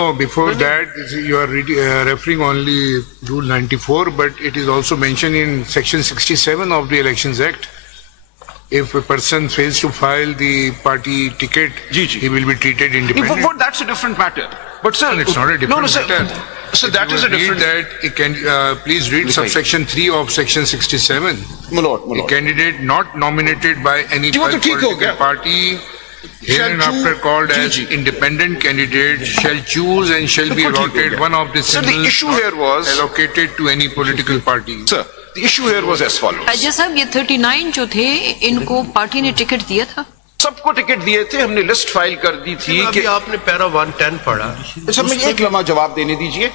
No, before that, you are referring only Rule 94, but it is also mentioned in Section 67 of the Elections Act. If a person fails to file the party ticket, he will be treated independent. But that's a different matter. But sir, it's not a different matter. So that is a different. Please read subsection 3 of Section 67. A candidate not nominated by any political party, hereinafter called as independent candidate, shall choose and shall be allotted one of the symbols allocated to any political party. Sir, the issue here was as follows. Ajay साहब, ये 39 जो थे, इनको party ने ticket दिया था? सबको ticket दिए थे, हमने लिस्ट फाइल कर दी थी कि आपने पैरा 110 पढ़ा। अच्छा, मुझे एक लम्हा जवाब देने दीजिए।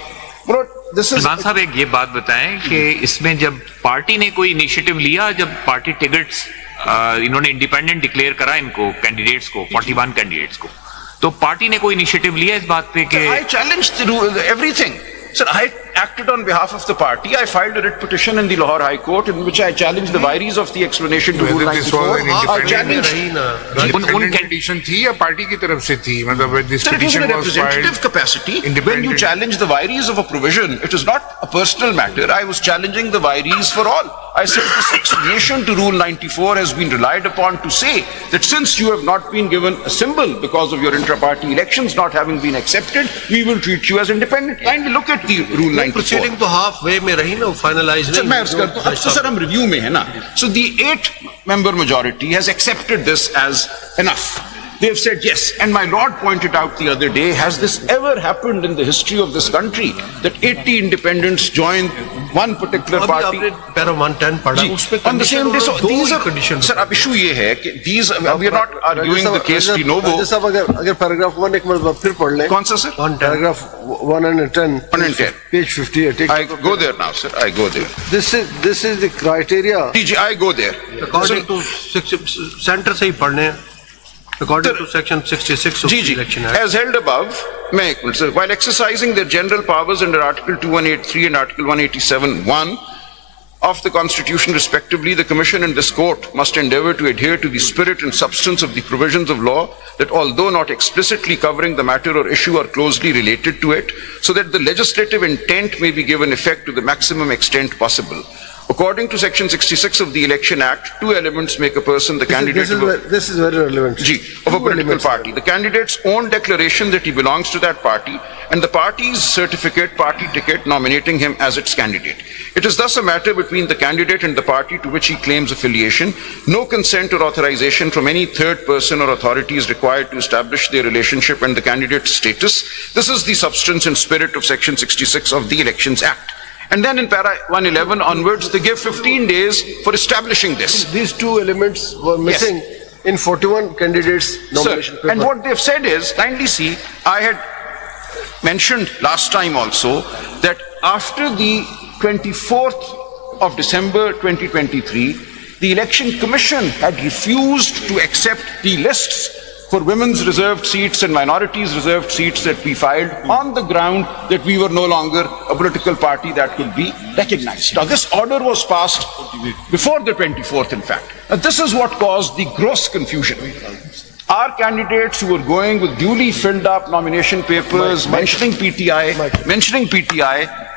सलमान साहब, एक ये बात बताएं कि इसमें जब पार्टी ने कोई इनिशिएटिव लिया, जब पार्टी टिकट्स इन्होंने इंडिपेंडेंट डिक्लेयर करा इनको कैंडिडेट्स को, 41 कैंडिडेट्स को, तो पार्टी ने कोई इनिशिएटिव लिया इस बात पे कि I challenged everything. Sir, I acted on behalf of the party. I filed a writ petition in the Lahore High Court in which I challenged the vires of the explanation to Rule 94. I challenged. उन petition थी या party की तरफ से थी? मतलब this petition was filed. Sir, it was in a representative capacity. When you challenge the vires of a provision, it is not a personal matter. I was challenging the vires for all. I said this explanation to Rule 94 has been relied upon to say that since you have not been given a symbol because of your intra-party elections not having been accepted, we will treat you as independent. Kindly look at the Rule 94. Proceeding to halfway में रही ना, finalize नहीं। मैं उसका अब तो sir हम review में है ना। So the 8-member majority has accepted this as enough. They have said yes, and my lord pointed out the other day, has this ever happened in the history of this country that 80 independents join one particular party? Para 110 पढ़ा, उसपे on the same day. So these are conditions. Sir, अब issue ये है कि these we are not arguing the case de novo. जैसा अगर paragraph 1 एक बार फिर पढ़ ले। कौन सा sir? Paragraph 110. 110. Page 58. I go there now, sir. I go there. This is the criteria. Ji, I go there. According to center से ही पढ़ने। According to Section 66 of the Election Act. As held above, while exercising their general powers under Article 2183 and Article 187(1) of the Constitution respectively, the Commission and this Court must endeavour to adhere to the spirit and substance of the provisions of law that, although not explicitly covering the matter or issue, are closely related to it, so that the legislative intent may be given effect to the maximum extent possible. According to Section 66 of the Election Act, two elements make a person the candidate this is very relevant. Of a political party. The candidate's own declaration that he belongs to that party and the party's certificate, party ticket nominating him as its candidate. It is thus a matter between the candidate and the party to which he claims affiliation. No consent or authorization from any third person or authority is required to establish their relationship and the candidate's status. This is the substance and spirit of Section 66 of the Elections Act. And then in para 111 onwards, they give 15 days for establishing this. These two elements were missing in 41 candidates' nomination paper. And what they've said is, kindly see, I had mentioned last time also that after the 24th of December 2023, the Election Commission had refused to accept the lists for women's reserved seats and minorities reserved seats that we filed on the ground that we were no longer a political party that could be recognized. Now this order was passed before the 24th, in fact. Now this is what caused the gross confusion. Our candidates who were going with duly filled up nomination papers mentioning PTI,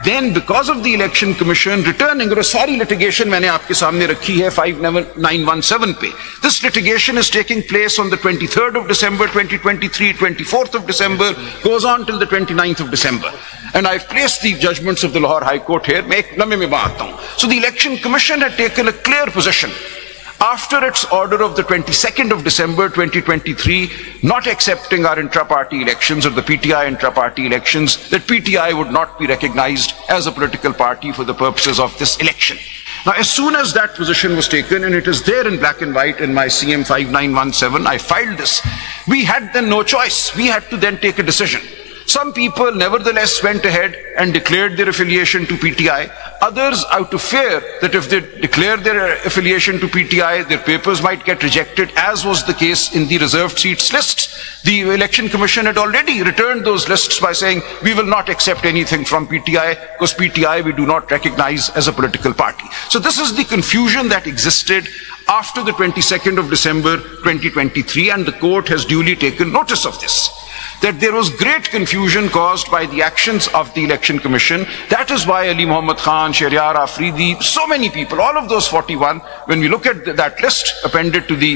then because of the Election Commission returning, or sorry, litigation मैंने आपके सामने रखी है 5917 पे. This litigation is taking place on the 23rd of December 2023, 24th of December, goes on till the 29th of December. And I've placed the judgments of the Lahore High Court here. मैं एक लम्हे में आता हूँ. So the Election Commission had taken a clear position after its order of the 22nd of December 2023, not accepting our intra-party elections or the PTI intra-party elections, that PTI would not be recognized as a political party for the purposes of this election. Now, as soon as that position was taken, and it is there in black and white in my CM 5917, I filed this, we had then no choice. We had to then take a decision. Some people nevertheless went ahead and declared their affiliation to PTI. Others, out of fear that if they declare their affiliation to PTI, their papers might get rejected, as was the case in the reserved seats lists. The Election Commission had already returned those lists by saying, we will not accept anything from PTI, because PTI we do not recognize as a political party. So this is the confusion that existed after the 22nd of December 2023, and the court has duly taken notice of this. that there was great confusion caused by the actions of the Election Commission. That is why Ali Muhammad Khan, Shahryar Afridi, so many people, all of those 41, when we look at that list appended to the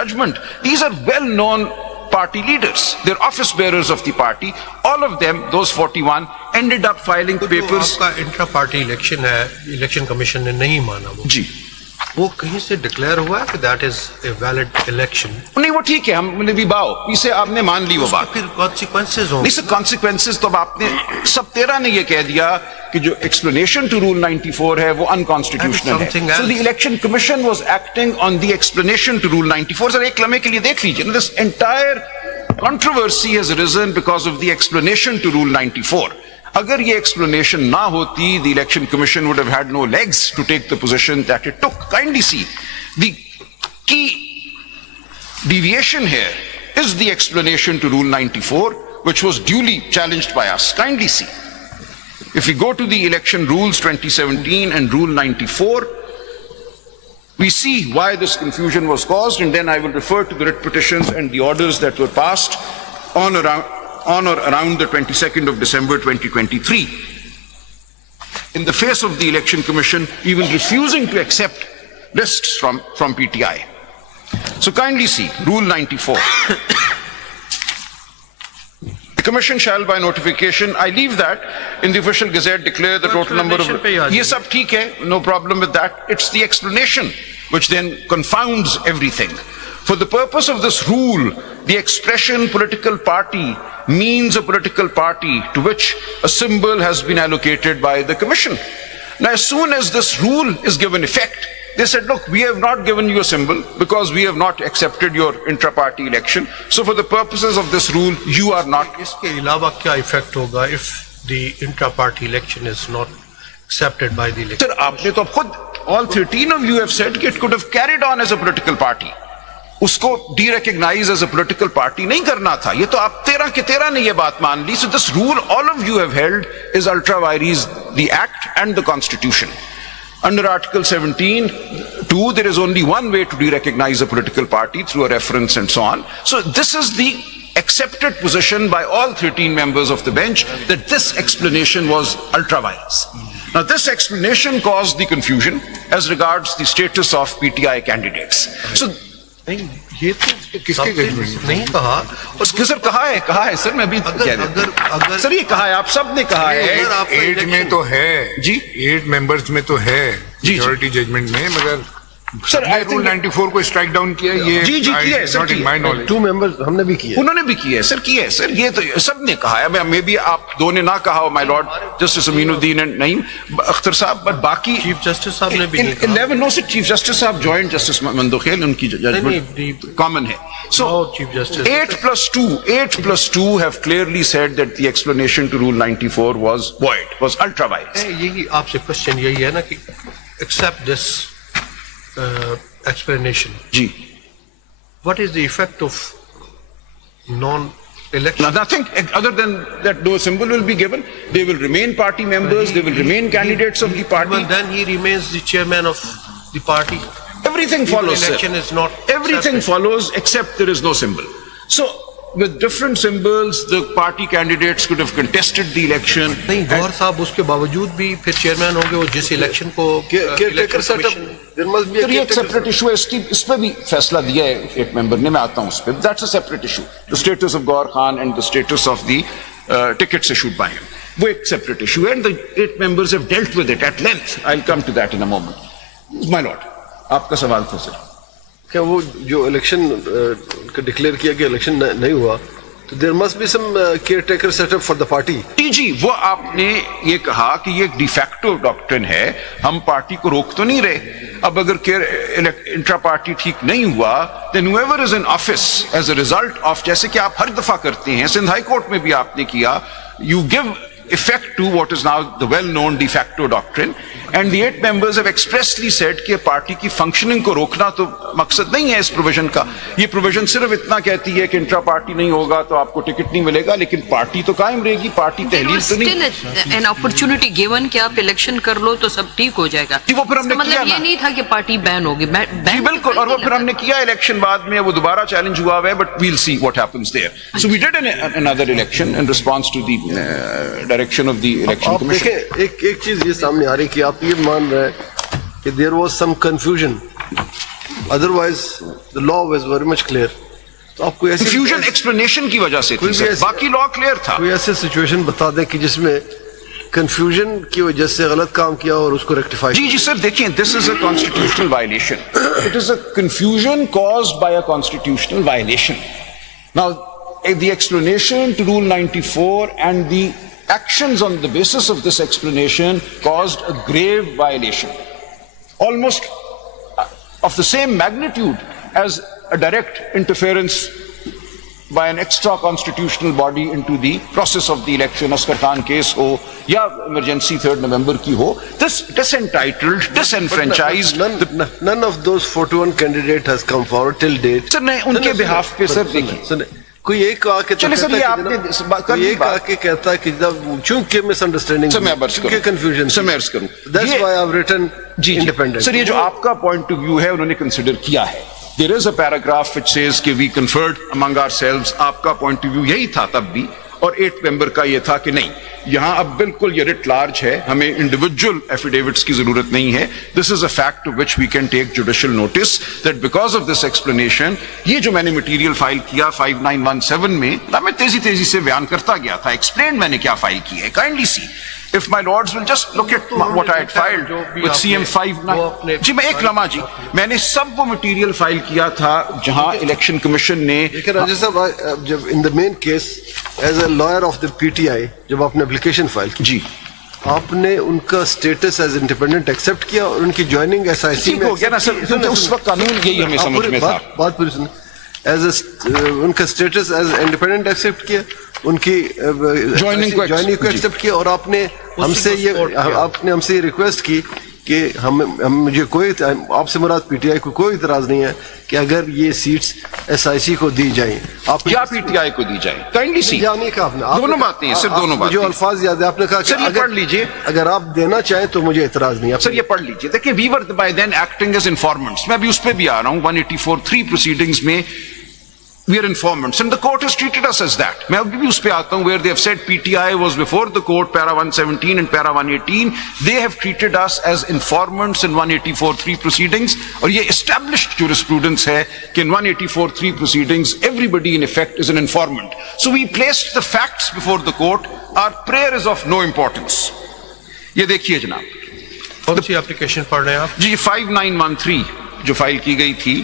judgment, these are well-known party leaders. They're office bearers of the party. All of them, those 41, ended up filing papers. आपका intra-party election है, election commission ने नहीं माना वो। जी। वो कहीं से declare हुआ है कि that is a valid election? नहीं, वो ठीक है, हमने भी इसे आपने मान ली वो बात। फिर कॉन्सिक्वेंसेस होंगे। नहीं सर, कॉन्सिक्वेंसेस तो आपने सब 13 ने ये कह दिया कि जो एक्सप्लेनेशन टू रूल 94 है वो अनकॉन्स्टिट्यूशनल है। So the election commission was acting on the explanation to rule 94। Sir एक लम्हे के लिए देख लीजिए, this entire controversy has arisen because of the explanation to Rule 94. अगर ये explanation ना होती, the Election Commission would have had no legs to take the position that it took. Kindly see, the key deviation here is the explanation to Rule 94, which was duly challenged by us. Kindly see. If we go to the Election Rules 2017 and Rule 94, we see why this confusion was caused, and then I will refer to the writ petitions and the orders that were passed on or around the 22nd of December 2023. In the face of the Election Commission even refusing to accept lists from PTI. So kindly see, Rule 94. The Commission shall by notification, I leave that in the official gazette, declare the total number of... Yes, sab theek hai, no problem with that. It's the explanation which then confounds everything. For the purpose of this rule, the expression political party means a political party to which a symbol has been allocated by the Commission. Now, as soon as this rule is given effect, they said, look, we have not given you a symbol because we have not accepted your intra-party election. So for the purposes of this rule, you are not. इसके अलावा क्या effect होगा if the intra-party election is not accepted by the election? Sir, आपने तो खुद, all 13 of you have said that it could have carried on as a political party. उसको de-recognize as a political party नहीं करना था. ये तो आप 13 के 13 ने ये बात मान ली. So this rule all of you have held is ultra vires the Act and the Constitution. Under Article 17(2), there is only one way to de-recognize a political party, through a reference and so on. So this is the accepted position by all 13 members of the bench, that this explanation was ultra vires. Now this explanation caused the confusion as regards the status of PTI candidates. So नहीं, ये तो किसके judgement नहीं कहा sir, कहा है sir, मैं भी अगर सर ये कहा है, आप सब ने कहा है, 8 में तो है जी, 8 मेंबर्स में तो है मेजॉरिटी जजमेंट में, मगर सर रूल 94 को स्ट्राइक डाउन किया, ये जी किया है सर, 2 मेंबर्स हमने भी किया, उन्होंने भी किया है सर, किया है सर, ये तो सब ने कहा है. मे बी आप दो ने ना कहा हो, my Lord justice Aminuddin and Naeem Akhtar साहब, बट बाकी चीफ जस्टिस साहब ने भी 11 नो सर, चीफ जस्टिस साहब जॉइंट जस्टिस मंदोखेल, उनकी जजमेंट कॉमन है. So 8 plus 2 have clearly said that the explanation to Rule 94 was void, was ultra vires. यही आपसे क्वेश्चन यही है ना कि accept this explanation. Ji. What is the effect of non-election? Nothing other than that no symbol will be given. They will remain party members. They will remain candidates of the party. Even then he remains the chairman of the party. Everything follows. Election is not. Everything follows except there is no symbol. So with different symbols, the party candidates could have contested the election. नहीं, गौर साहब उसके बावजूद भी फिर chairman होंगे वो जिस election को एक सेपरेट इशू है, इस पे भी फैसला दिया है एक मेंबर ने, मैं आता हूँ उस पे. That's a separate issue, the status of Gaur Khan and the status of the tickets issued by him, वो एक सेपरेट इशू है, and the 8 members have dealt with it at length. I'll come to that in a moment. My lord, आपका सवाल था sir. क्या वो जो election declare किया कि इलेक्शन नहीं हुआ, तो there must be some caretaker setup for the party? जी, वो आपने ये कहा कि ये एक डिफैक्टो डॉक्ट्रिन है, हम पार्टी को रोक तो नहीं रहे. अब अगर इंट्रा पार्टी ठीक नहीं हुआ, then whoever is in office as a result of, जैसे कि आप हर दफा करते हैं, सिंध हाई कोर्ट में भी आपने किया, you give effect to what is now the well-known de facto doctrine. And the 8 members have expressly said कि पार्टी की फंक्शनिंग को रोकना तो मकसद नहीं है इस प्रोविजन का. ये प्रोविजन सिर्फ इतना कहती है कि इंट्रा पार्टी नहीं होगा तो आपको टिकट नहीं मिलेगा, लेकिन पार्टी तो कायम रहेगी, पार्टी तहलील तो नहीं. एन अपॉर्चुनिटी गिवन कि आप इलेक्शन कर लो तो सब ठीक हो जाएगा. वो फिर हमने किया, ये नहीं था कि पार्टी बैन होगी. बिल्कुल, और वो फिर हमने किया इलेक्शन बाद में, वो दोबारा चैलेंज हुआ है, but we'll see what happens there. So we did another election in response to the direction of the election commission. एक चीज ये सामने आ रही है कि आप ये मान रहे हैं कि there was some confusion, otherwise the law was very much clear. तो आपको ऐसी कंफ्यूजन एक्सप्लेनेशन की वजह से थी सर, बाकी लॉ क्लियर था. कोई ऐसे सिचुएशन बता दें कि जिसमें कंफ्यूजन की वजह से गलत काम किया और उसको रेक्टिफाई. जी सर, देखिए, this is a constitutional violation. It is a confusion caused by a constitutional violation. Now the explanation to Rule 94 and the actions on the basis of this explanation caused a grave violation, almost of the same magnitude as a direct interference by an extra constitutional body into the process of the election. Asghar Khan case ho ya emergency 3rd November ki ho, this disentitled, disenfranchised. None of those 41 candidate has come forward till date. Sir, nahi, unke behalf pe sir dekhiye, कोई एक आके कहता है कि चूंकि misunderstanding, चूंकि confusion, that's why I have written independent. Sir, ये जो आपका पॉइंट ऑफ व्यू है उन्होंने कंसीडर किया है. There is a paragraph which says कि वी कन्फर्ड अमंग आवरसेल्व्स. आपका पॉइंट ऑफ व्यू यही था तब भी, और 8 मेंबर का ये था कि नहीं, यहां अब बिल्कुल ये रिट लार्ज है, हमें इंडिविजुअल एफिडेविट्स की जरूरत नहीं है. This is a fact of which we can take judicial notice that because of this explanation, ये जो मैंने मटेरियल फाइल किया 5917 में, मैं तेजी से बयान करता गया था, एक्सप्लेन मैंने क्या फाइल की है. Kindly C, if my lords will just look at what I had filed with CM59. जी, मैं एक लम्हा जी, मैंने सब वो मटेरियल फाइल किया था जहां इलेक्शन कमीशन ने. लेकिन राजा साहब, जब in the main case as a lawyer of the PTI जब आपने एप्लीकेशन फाइल की, जी, आपने उनका स्टेटस एज इंडिपेंडेंट एक्सेप्ट किया और उनकी ज्वाइनिंग एसआईसी में हो गया ना सर. उस वक्त कानून यही हमें समझ में था. बात पूरी सुनिए. उनका स्टेटस एज इंडिपेंडेंट एक्सेप्ट किया, उनकी ज्वाइनिंग को एक्सेप्ट किया, और आपने हमसे ये रिक्वेस्ट की कि हम मुझे कोई, आपसे मुराद पीटीआई को कोई इतराज नहीं है कि अगर ये सीट्स एसआईसी को दी जाएं, आप या पीटीआई को दी जाए. काइंडली सी, या नहीं कहा आपने, दोनों बातें हैं सर, दोनों बातें. जो अल्फाज याद है आपने कहा सर, ये पढ़ लीजिए, अगर आप देना चाहें तो मुझे इतराज नहीं है. सर, ये पढ़ लीजिए. देखिए, we were by then acting as informants. मैं भी उस पर भी आ रहा हूँ. 184(3) प्रोसीडिंग्स में we are informants and the court has treated us as that. मैं अभी भी उस पे आता हूँ, where they have said PTI was before the court, para 117 and para 118. They have treated us as informants in 184(3) proceedings. और ये established jurisprudence है कि in 184(3) proceedings everybody in effect is an informant. So we placed the facts before the court. Our prayer is of no importance. ये देखिए जनाब, कौन सी application पढ़ रहे हैं आप? जी, 5913 जो फाइल की गई थी